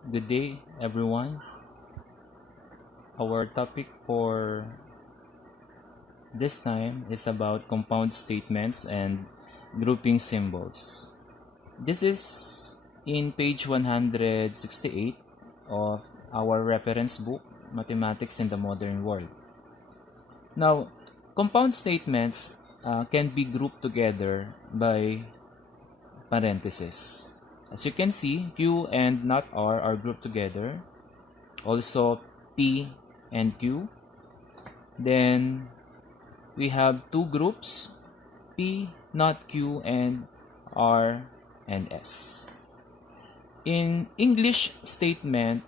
Good day, everyone. Our topic for this time is about compound statements and grouping symbols. This is in page 168 of our reference book, Mathematics in the Modern World. Now, compound statements can be grouped together by parentheses. As you can see, Q and not R are grouped together. Also, P and Q. Then we have two groups, P, not Q, and R and S. In English statement,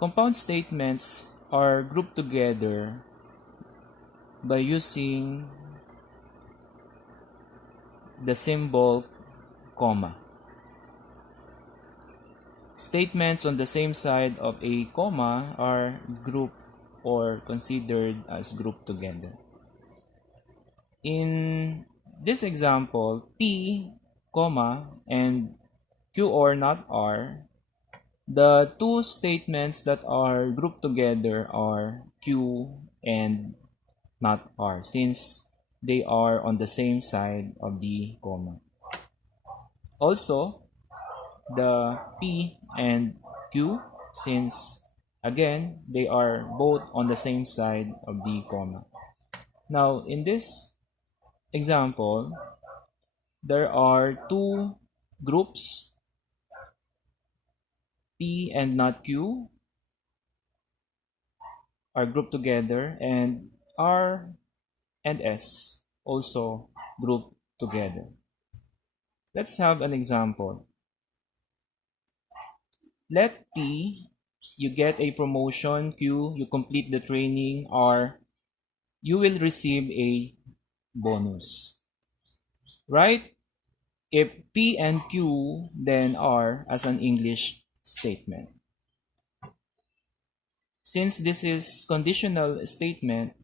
compound statements are grouped together by using the symbol comma. Statements on the same side of a comma are grouped or considered as grouped together. In this example, P, comma, and Q or not R, the two statements that are grouped together are Q and not R, since they are on the same side of the comma. Also, the P and Q, since again they are both on the same side of the comma. Now, in this example, there are two groups, P and not Q are grouped together, and R and S also grouped together. Let's have an example. Let P, you get a promotion, Q, you complete the training, R, you will receive a bonus. Write if P and Q then R as an English statement. Since this is conditional statement,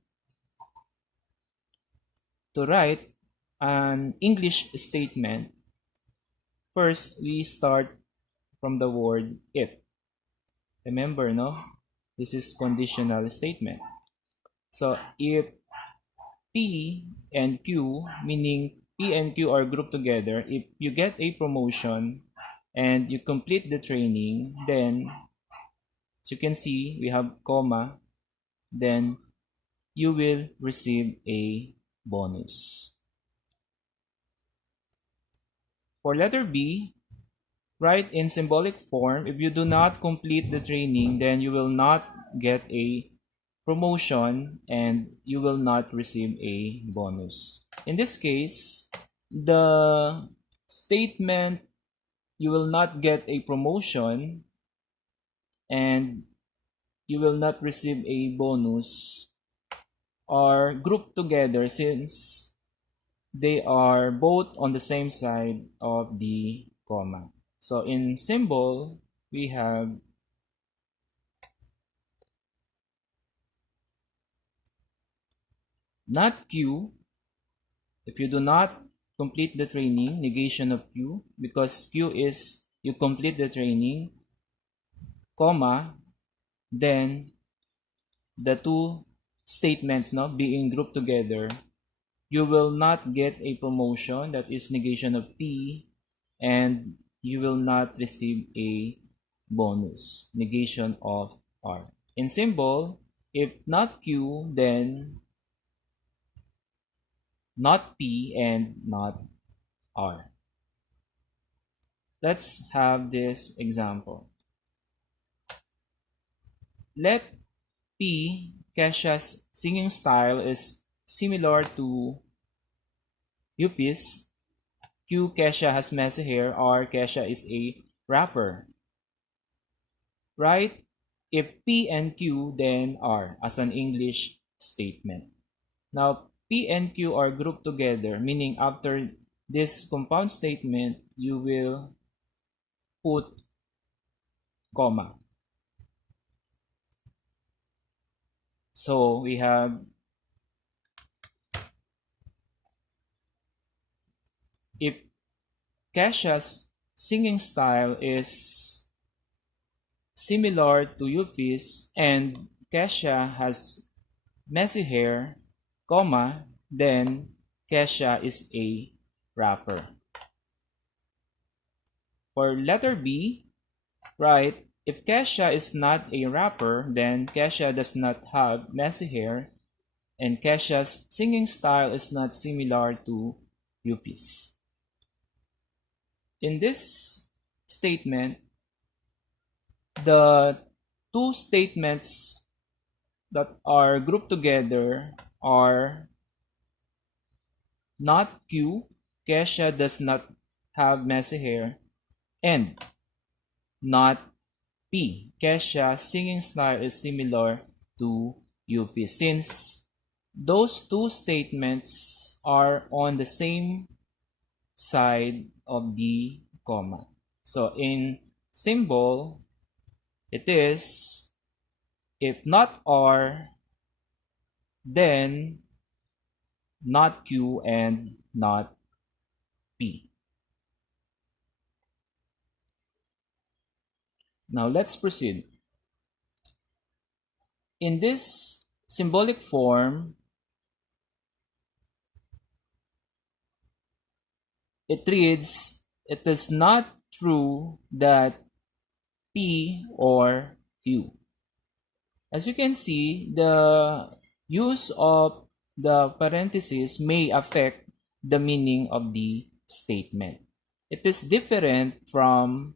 to write an English statement, first we start from the word if. Remember, no? This is conditional statement. So if P and Q, meaning P and Q are grouped together, if you get a promotion and you complete the training, then as you can see, we have comma, then you will receive a bonus. For letter B, write in symbolic form, if you do not complete the training, then you will not get a promotion and you will not receive a bonus. In this case, the statement you will not get a promotion and you will not receive a bonus are grouped together since they are both on the same side of the comma. So in symbol, we have not Q. If you do not complete the training, negation of Q, because Q is you complete the training, comma, then the two statements now being grouped together, you will not get a promotion, that is negation of P, and you will not receive a bonus, negation of R. In symbol, if not Q, then not P and not R. Let's have this example. Let P, Kesha's singing style is similar to Yupi's. Q, Kesha has messy hair. R, Kesha is a rapper. Write if P and Q, then R as an English statement. Now, P and Q are grouped together, meaning after this compound statement, you will put comma. So we have if Kesha's singing style is similar to Euphy's and Kesha has messy hair, comma, then Kesha is a rapper. For letter B, right, if Kesha is not a rapper, then Kesha does not have messy hair and Kesha's singing style is not similar to Yupi's. In this statement, the two statements that are grouped together are not Q, Kesha does not have messy hair, and not P, Kesha's singing style is similar to Yupi. Since those two statements are on the same side of the comma. So in symbol, it is if not R, then not Q and not P. Now let's proceed. In this symbolic form, it reads, it is not true that P or Q. As you can see, the use of the parenthesis may affect the meaning of the statement. It is different from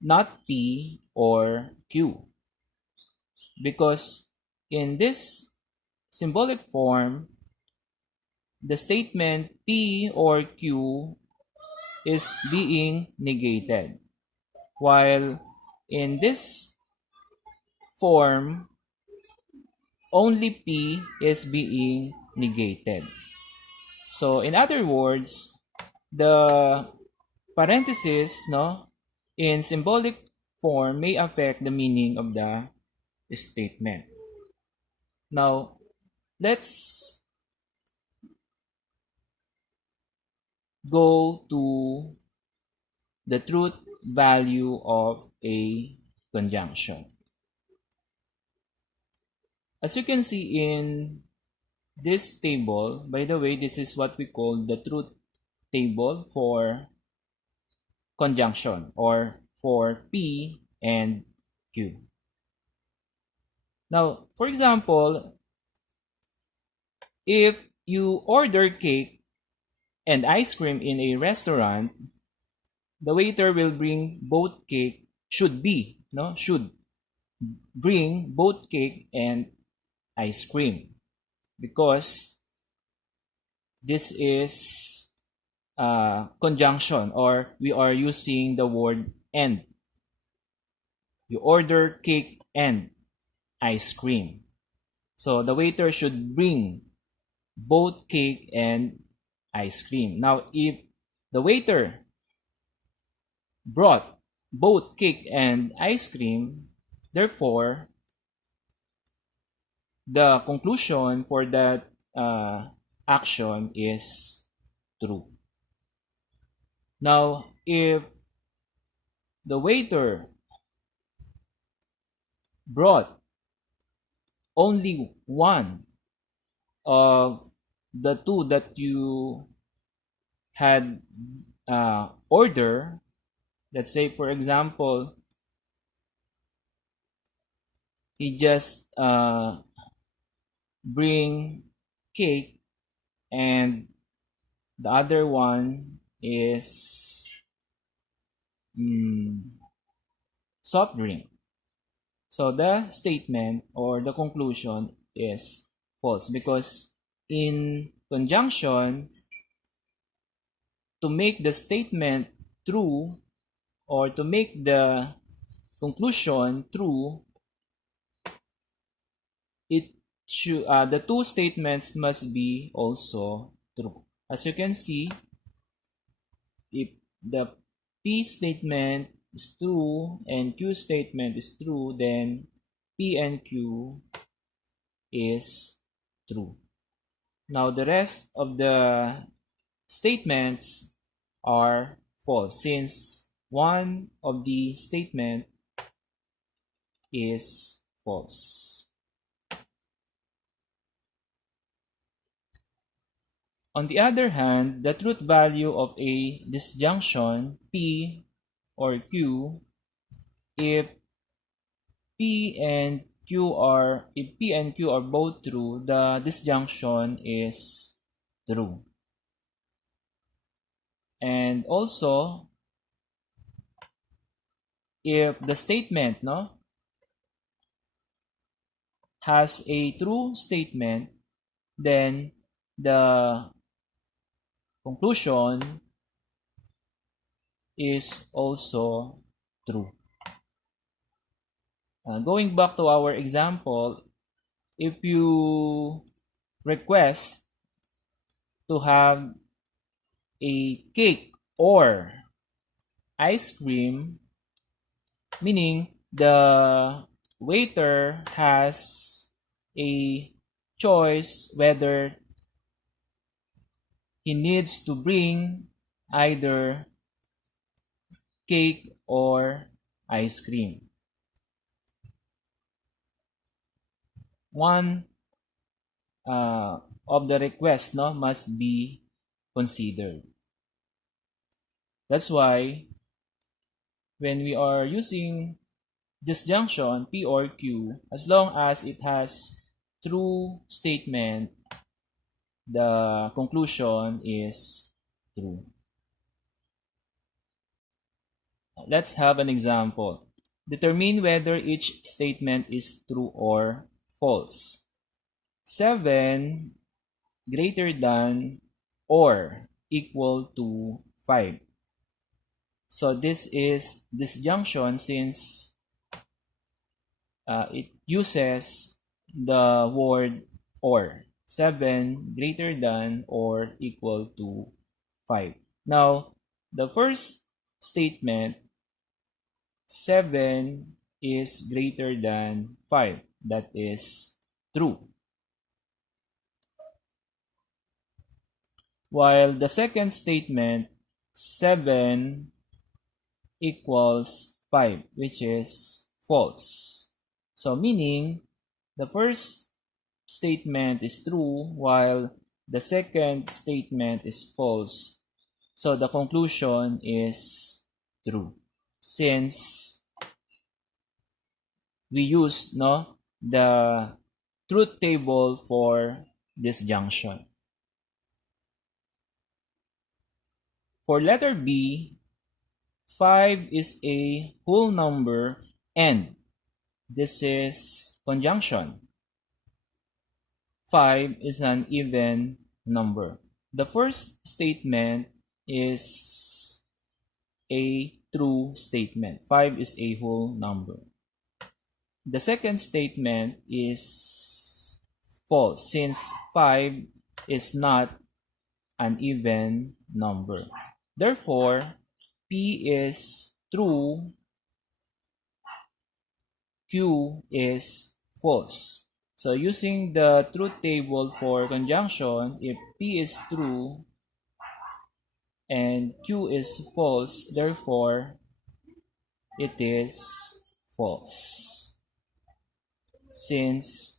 not P or Q because in this symbolic form, the statement P or Q is being negated, while in this form, only P is being negated. So in other words, the parenthesis in symbolic form may affect the meaning of the statement. Now, let's go to the truth value of a conjunction. As you can see in this table, by the way, this is what we call the truth table for conjunction or for P and Q. Now, for example, if you order cake and ice cream in a restaurant, the waiter will bring both cake, should bring both cake and ice cream because this is conjunction or we are using the word and. You order cake and ice cream. So the waiter should bring both cake and ice cream. Now, if the waiter brought both cake and ice cream, therefore, the conclusion for that action is true. Now, if the waiter brought only one of the two that you had order, let's say for example, he just bring cake and the other one is soft drink. So the statement or the conclusion is false because in conjunction, to make the statement true or to make the conclusion true, the two statements must be also true. As you can see, if the P statement is true and Q statement is true, then P and Q is true. Now the rest of the statements are false since one of the statement is false. On the other hand, the truth value of a disjunction P or Q, if if P and Q are both true, the disjunction is true. And also, if the statement has a true statement, then the conclusion is also true. Going back to our example, if you request to have a cake or ice cream, meaning the waiter has a choice whether he needs to bring either cake or ice cream. One of the requests must be considered. That's why when we are using disjunction P or Q, as long as it has true statement, the conclusion is true. Let's have an example. Determine whether each statement is true or false. 7 greater than or equal to 5. So this is disjunction since it uses the word or. 7 greater than or equal to 5. Now, the first statement, 7 is greater than 5. That is true. While the second statement, 7 equals 5, which is false. So meaning, the first statement is true while the second statement is false. So the conclusion is true. Since we used the truth table for disjunction. For letter B, 5 is a whole number and this is conjunction. 5 is an even number. The first statement is a true statement. 5 is a whole number. The second statement is false since 5 is not an even number. Therefore, P is true, Q is false. So using the truth table for conjunction, if P is true and Q is false, therefore it is false. Since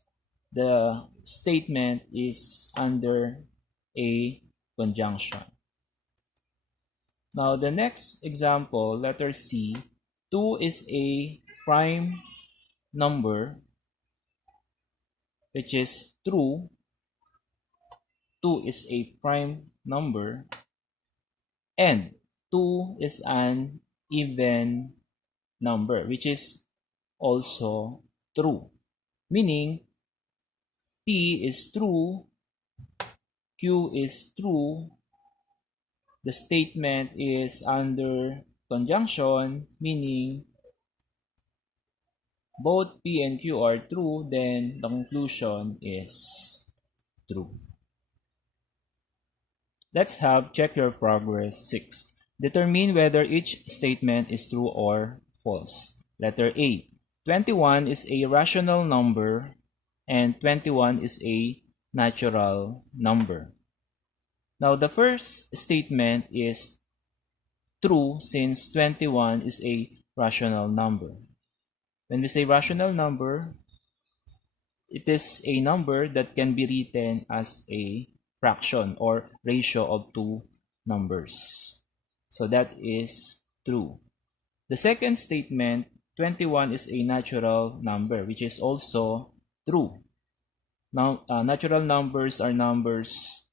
the statement is under a conjunction. Now the next example, letter C, 2 is a prime number, which is true. 2 is a prime number and 2 is an even number, which is also true. Meaning P is true, Q is true, the statement is under conjunction, meaning both P and Q are true, then the conclusion is true. Let's have check your progress 6. Determine whether each statement is true or false. Letter A. 21 is a rational number and 21 is a natural number. Now the first statement is true since 21 is a rational number. When we say rational number, it is a number that can be written as a fraction or ratio of two numbers. So that is true. The second statement, 21 is a natural number, which is also true. Now, natural numbers are numbers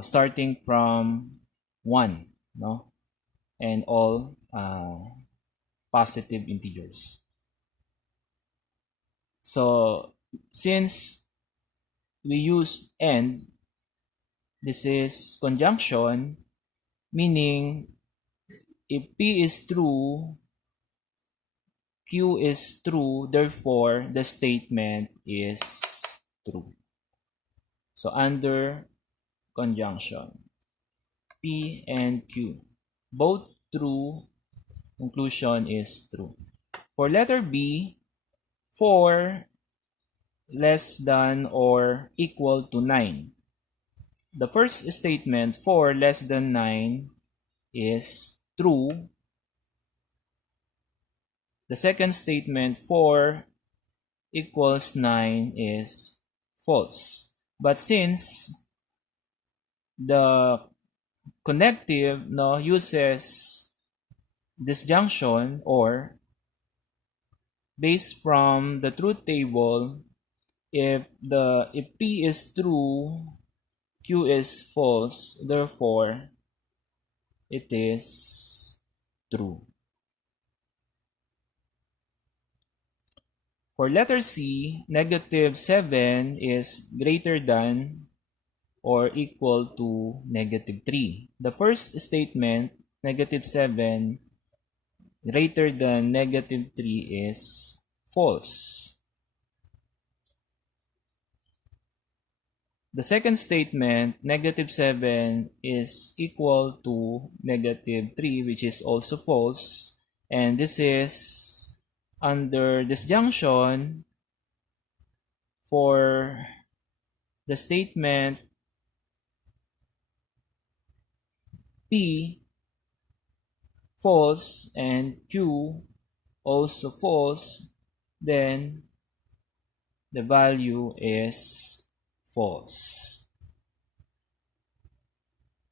starting from 1, no? And all positive integers. So, since we used and, this is conjunction, meaning if P is true, Q is true, therefore the statement is true. So under conjunction, P and Q, both true, conclusion is true. For letter B, 4 less than or equal to 9. The first statement, 4 less than 9, is true. The second statement, 4 equals 9, is false. But since the connective uses disjunction, or based from the truth table, if P is true, Q is false, therefore it is true. For letter C, -7 is greater than or equal to -3. The first statement, -7 greater than -3, is false. The second statement, -7 is equal to -3, which is also false. And this is under disjunction for the statement P false and Q also false, then the value is false.